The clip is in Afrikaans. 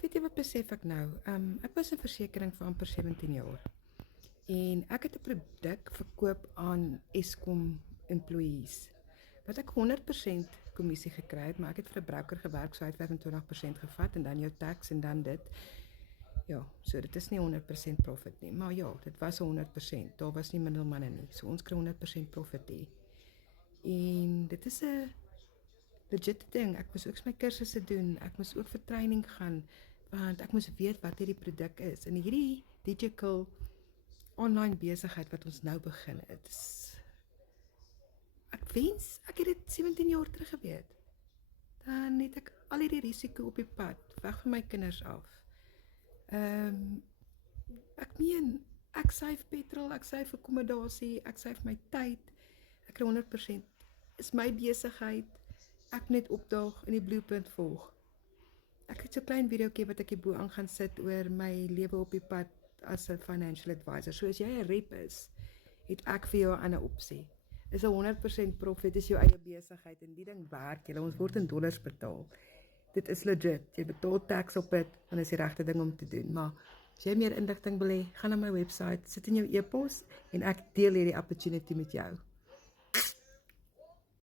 Weet jy wat besef ek nou? Ek was in versekering vir amper 17 jaar. En ek het 'n produk verkoop aan Eskom employees. Wat ek 100% kommissie gekry het, maar ek het vir 'n broker gewerk, so hy het 25% gevat en dan jou tax en dan dit. Ja, so dit is nie 100% profit nie, maar ja, dit was 100%. Daar was nie middelmanne nie. So ons kry 100% profit hier. En dit is 'n legit ding. Ek moes ook my kursusse doen. Ek moes ook vir training gaan want ek moes weet wat hierdie produk is. En hierdie digital online besigheid wat ons nou begin, dit is ek wens ek het dit 17 jaar terug geweet. Dan het ek al hierdie risiko op die pad weg van my kinders af. Ek meen, ek save petrol, ek save akkommodasie, ek save my tyd. Ek kry 100%. Is my besigheid. Ek net opdaag en die blueprint volg. Ek het so 'n klein videoetjie wat ek hierbo aan gaan sit oor my lewe op die pad as 'n financial advisor. So as jy 'n rep is, het ek vir jou 'n ander opsie. Is 'n 100% profit, is jou eie besigheid en die ding werk. Ons word in dollars betaal. Dit is legit. Jy betaal tax op dit, dan is die regte ding om te doen. Maar as jy meer inligting wil hê, gaan na my webwerf, sit in jou e-pos en ek deel hierdie opportunity met jou.